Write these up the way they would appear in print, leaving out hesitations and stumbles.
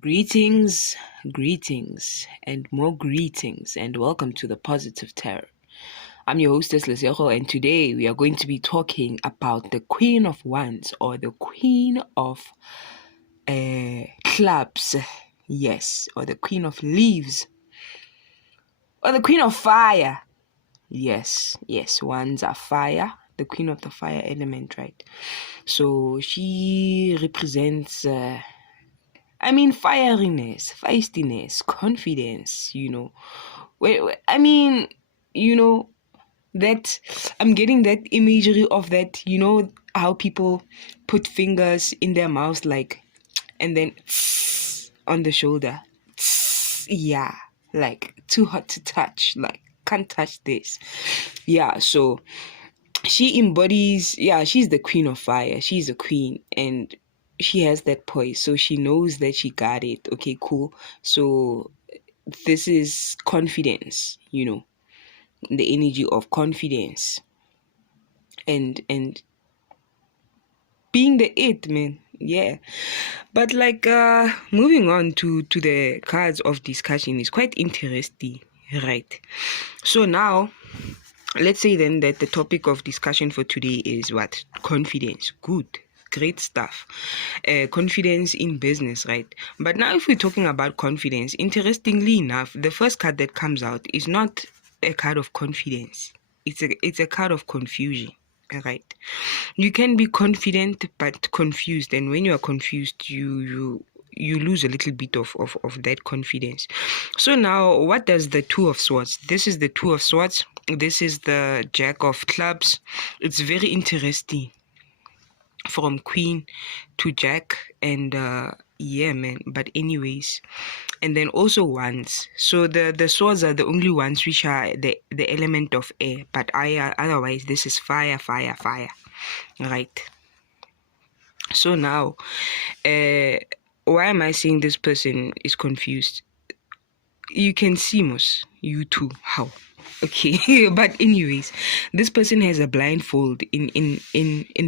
Greetings, greetings, and more greetings, and welcome to the Positive Tarot. I'm your hostess, Lesego, and today we are going to be talking about the Queen of Wands or the Queen of Clubs. Yes, or the Queen of Leaves, or the Queen of Fire. Yes, wands are fire, the Queen of the Fire element, right? So she represents. Fieriness, feistiness, confidence, you know, that I'm getting that imagery of that, how people put fingers in their mouths, like, and then on the shoulder. Yeah, like too hot to touch, like, can't touch this. Yeah, so she embodies, she's the Queen of Fire. She's a queen and she has that poise. So she knows that she got it. Okay, cool. So this is confidence, the energy of confidence and being the it, man. Yeah. But like moving on to the cards of discussion is quite interesting, right? So now let's say then that the topic of discussion for today is what? Confidence. Good. Great stuff. Confidence in business, right? But now if we're talking about confidence, interestingly enough, the first card that comes out is not a card of confidence. It's a card of confusion. Right. You can be confident but confused, and when you are confused, you lose a little bit of that confidence. So now, what does the Two of Swords? This is the Two of Swords. This is the Jack of Clubs. It's very interesting, from Queen to Jack, and yeah, man. But anyways, and then also wands. So the swords are the only ones which are the element of air, but otherwise this is fire, right? So now, why am I saying this person is confused? You can see, you too, how? Okay. But anyways, this person has a blindfold in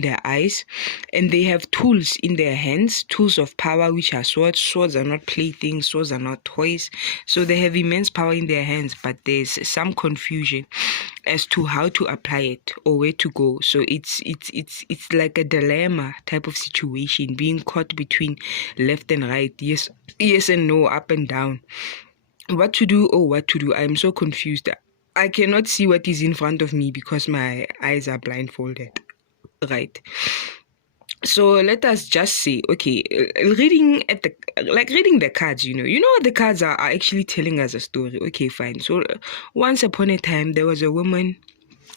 their eyes, and they have tools in their hands, tools of power, which are swords. Swords are not playthings, swords are not toys. So they have immense power in their hands, but there's some confusion as to how to apply it or where to go. So it's like a dilemma type of situation, being caught between left and right, yes and no, up and down. What to do or what to do? I'm so confused. I cannot see what is in front of me because my eyes are blindfolded, right? So let us just say, okay, reading the cards, the cards are actually telling us a story. Okay, fine. So once upon a time, there was a woman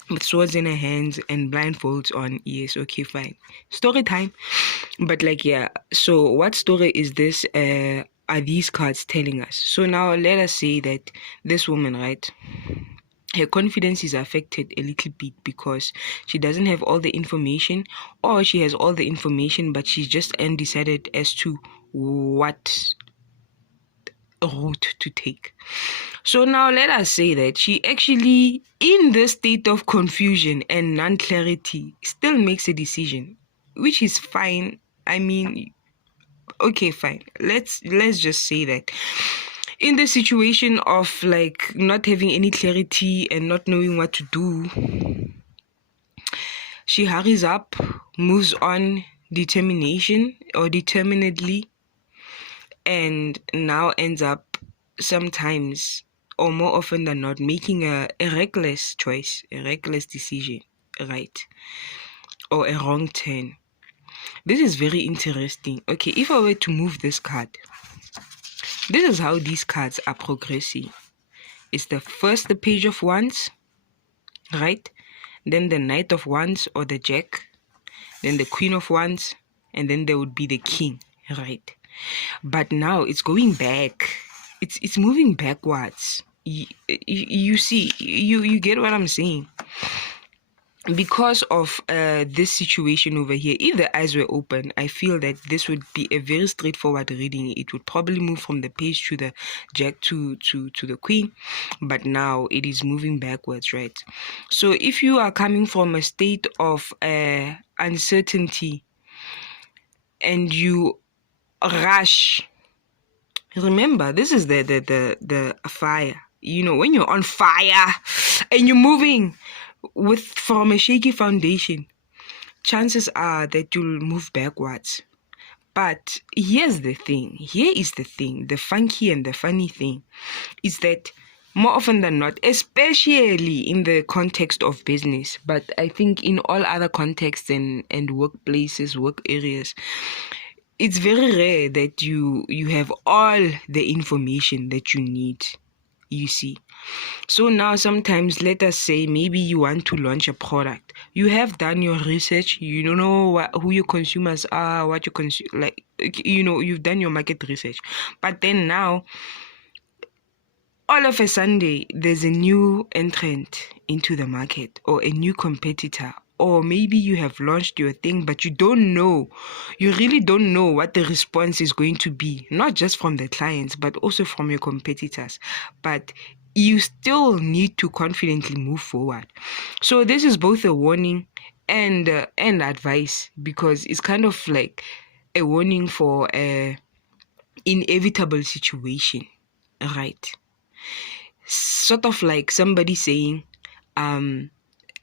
with swords in her hands and blindfolds on. Yes, okay, fine. Story time. But so what story is this? Are these cards telling us? So now let us say that this woman, right? Her confidence is affected a little bit because she doesn't have all the information, or she has all the information but she's just undecided as to what route to take. So now let us say that she actually, in the state of confusion and non-clarity, still makes a decision, which is fine. Okay, fine. Let's just say that in the situation of like not having any clarity and not knowing what to do, she hurries up, moves on determinedly, and now ends up sometimes, or more often than not, making a reckless choice, a reckless decision, right? Or a wrong turn. This is very interesting. Okay, if I were to move this card, this is how these cards are progressing. It's the Page of Wands, right? Then the Knight of Wands or the Jack, then the Queen of Wands, and then there would be the King, right? But now it's going back. It's moving backwards. You see, you get what I'm saying? Because of this situation over here, if the eyes were open, I feel that this would be a very straightforward reading. It would probably move from the page to the Jack to the Queen, but now it is moving backwards, right? So if you are coming from a state of uncertainty and you rush Remember, this is the fire. You know, when you're on fire and you're moving from a shaky foundation, chances are that you'll move backwards. But here's the thing. Here is the thing. The funky and the funny thing is that more often than not, especially in the context of business, but I think in all other contexts and workplaces, work areas, it's very rare that you have all the information that you need, you see. So now sometimes, let us say maybe you want to launch a product. You have done your research, you don't know who your consumers are, what you consume, like, you know, you've done your market research. But then now, all of a sudden, there's a new entrant into the market or a new competitor, or maybe you have launched your thing, but you really don't know what the response is going to be, not just from the clients, but also from your competitors. But you still need to confidently move forward. So this is both a warning and advice, because it's kind of like a warning for a inevitable situation, right? Sort of like somebody saying,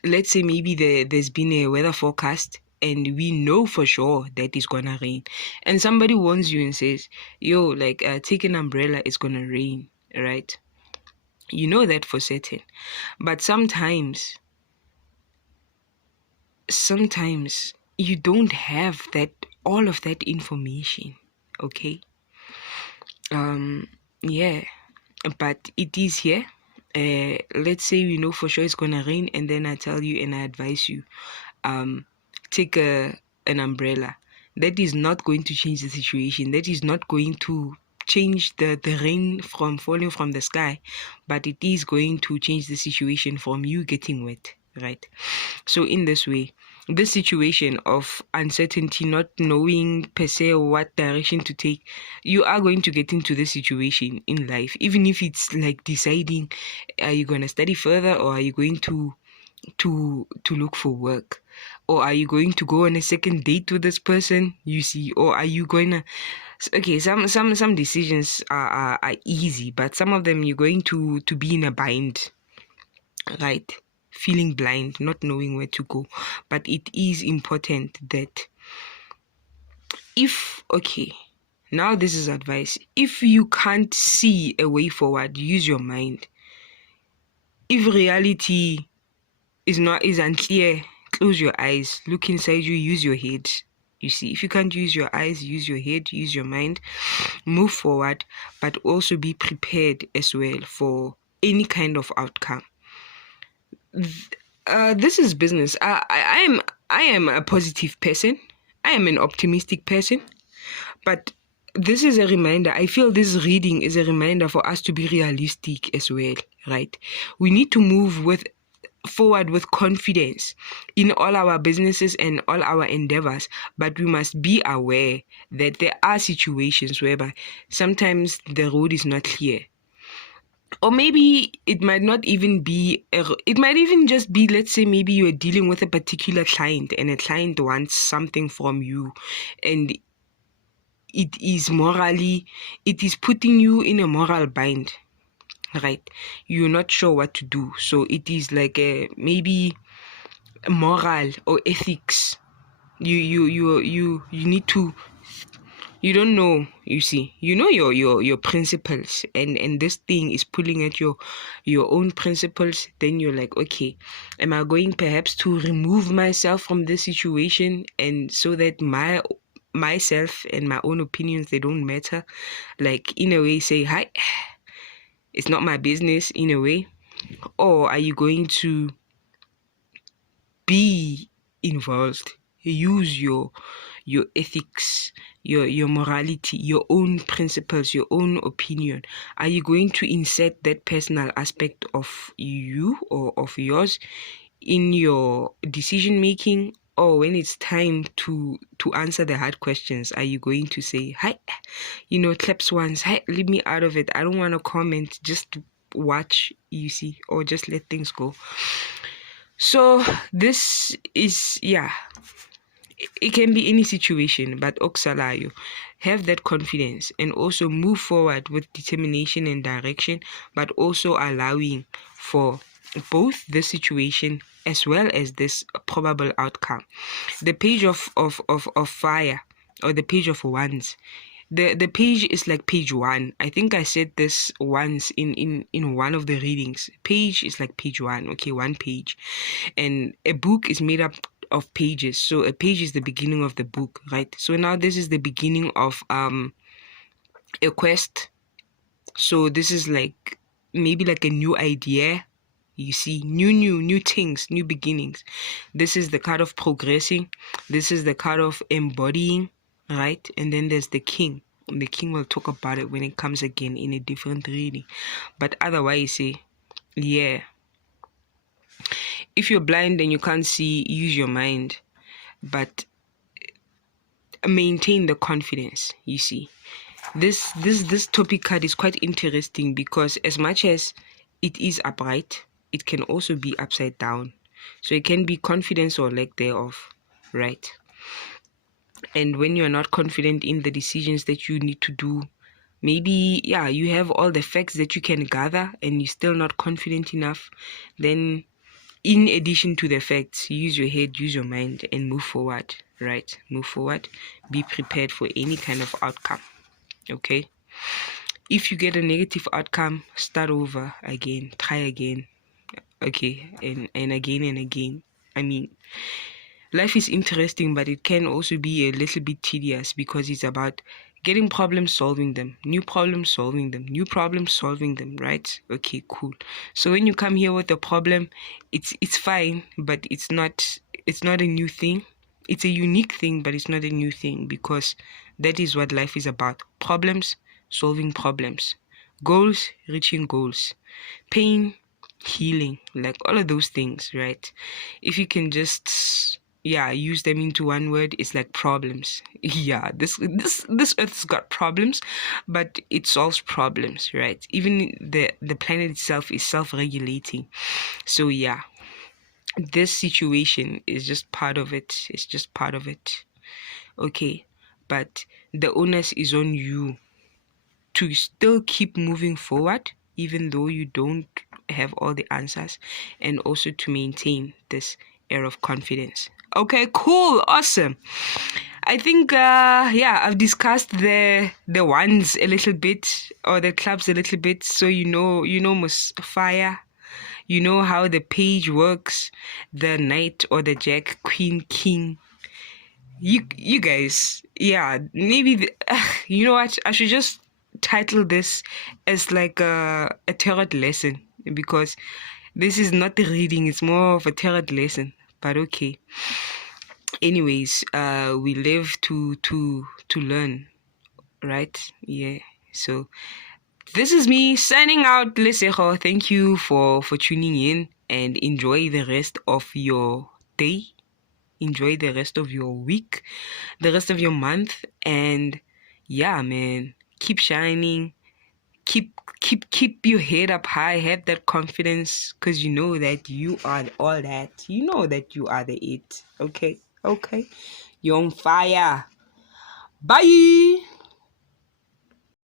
let's say maybe there's been a weather forecast and we know for sure that it's gonna rain, and somebody warns you and says, yo, like, take an umbrella, it's gonna rain, right? You know that for certain. But sometimes you don't have all of that information, okay? Yeah, but it is here. Let's say we know for sure it's gonna rain, and then I tell you and I advise you, take an umbrella. That is not going to change the situation. That is not going to change the rain from falling from the sky, but it is going to change the situation from you getting wet, right? So in this way, this situation of uncertainty, not knowing per se what direction to take, you are going to get into this situation in life, even if it's like deciding, are you going to study further, or are you going to look for work, or are you going to go on a second date with this person, you see, or are you going to, okay, some decisions are easy, but some of them you're going to be in a bind, right? Feeling blind, not knowing where to go. But it is important that now this is advice. If you can't see a way forward, use your mind. If reality is unclear, close your eyes, look inside you, use your head. You see, if you can't use your eyes, use your head, use your mind, move forward, but also be prepared as well for any kind of outcome. This is business. I am a positive person. I am an optimistic person. But this is a reminder. I feel this reading is a reminder for us to be realistic as well, right? We need to move forward with confidence in all our businesses and all our endeavors, but we must be aware that there are situations whereby sometimes the road is not clear. Or maybe it might not even be, it might even just be, let's say maybe you're dealing with a particular client and a client wants something from you, and it is putting you in a moral bind, right? You're not sure what to do. So it is like maybe moral or ethics. You need to, you don't know, you see, you know your principles, and this thing is pulling at your own principles. Then you're like, okay, am I going perhaps to remove myself from this situation, and so that myself and my own opinions, they don't matter, like in a way say, hi, it's not my business, in a way? Or are you going to be involved, use your ethics, your morality, your own principles, your own opinion? Are you going to insert that personal aspect of you or of yours in your decision making? Or when it's time to answer the hard questions, are you going to say, hi, claps once, hi, leave me out of it, I don't want to comment, just watch, you see, or just let things go? So this is, it can be any situation, but oksalayo, have that confidence and also move forward with determination and direction, but also allowing for both the situation as well as this probable outcome. The page of fire, or the page of wands, the page is like page one. I think I said this once in one of the readings. Page is like page one, okay, one page. And a book is made up of pages. So a page is the beginning of the book, right? So now this is the beginning of a quest. So this is like maybe like a new idea. You see, new things, new beginnings. This is the card of progressing. This is the card of embodying, right? And then there's the king. The king will talk about it when it comes again in a different reading. But otherwise, yeah. If you're blind and you can't see, use your mind. But maintain the confidence, you see. This topic card is quite interesting because as much as it is upright, it can also be upside down. So it can be confidence or lack thereof, right? And when you're not confident in the decisions that you need to do, maybe, yeah, you have all the facts that you can gather and you're still not confident enough, then in addition to the facts, use your head, use your mind, and move forward, right? Move forward. Be prepared for any kind of outcome, okay? If you get a negative outcome, start over again, try again, okay? And again and again. I mean, life is interesting, but it can also be a little bit tedious because it's about getting problems, solving them, new problems, solving them, new problems, solving them, right? Okay, cool. So when you come here with a problem, it's fine, but it's not a new thing. It's a unique thing, but it's not a new thing because that is what life is about. Problems, solving problems. Goals, reaching goals. Pain, healing, like all of those things, right? If you can just use them into one word, it's like problems. Yeah, this earth's got problems, but it solves problems, right? Even the planet itself is self-regulating. So yeah, this situation is just part of it. It's just part of it. Okay, but the onus is on you to still keep moving forward even though you don't have all the answers, and also to maintain this air of confidence. Okay, cool, awesome. I think I've discussed the ones a little bit, or the clubs a little bit, so you know fire, you know how the page works, the knight or the jack, queen, king. You guys, yeah, maybe you know what, I should just title this as like a tarot lesson, because this is not the reading, it's more of a tarot lesson, but okay. Anyways, we live to learn, right? Yeah. So this is me signing out, Lesego. Thank you for tuning in, and enjoy the rest of your day, enjoy the rest of your week, the rest of your month, and yeah, man, keep shining, keep your head up high, have that confidence, because you know that you are all that, you know that you are the it. Okay, you're on fire. Bye.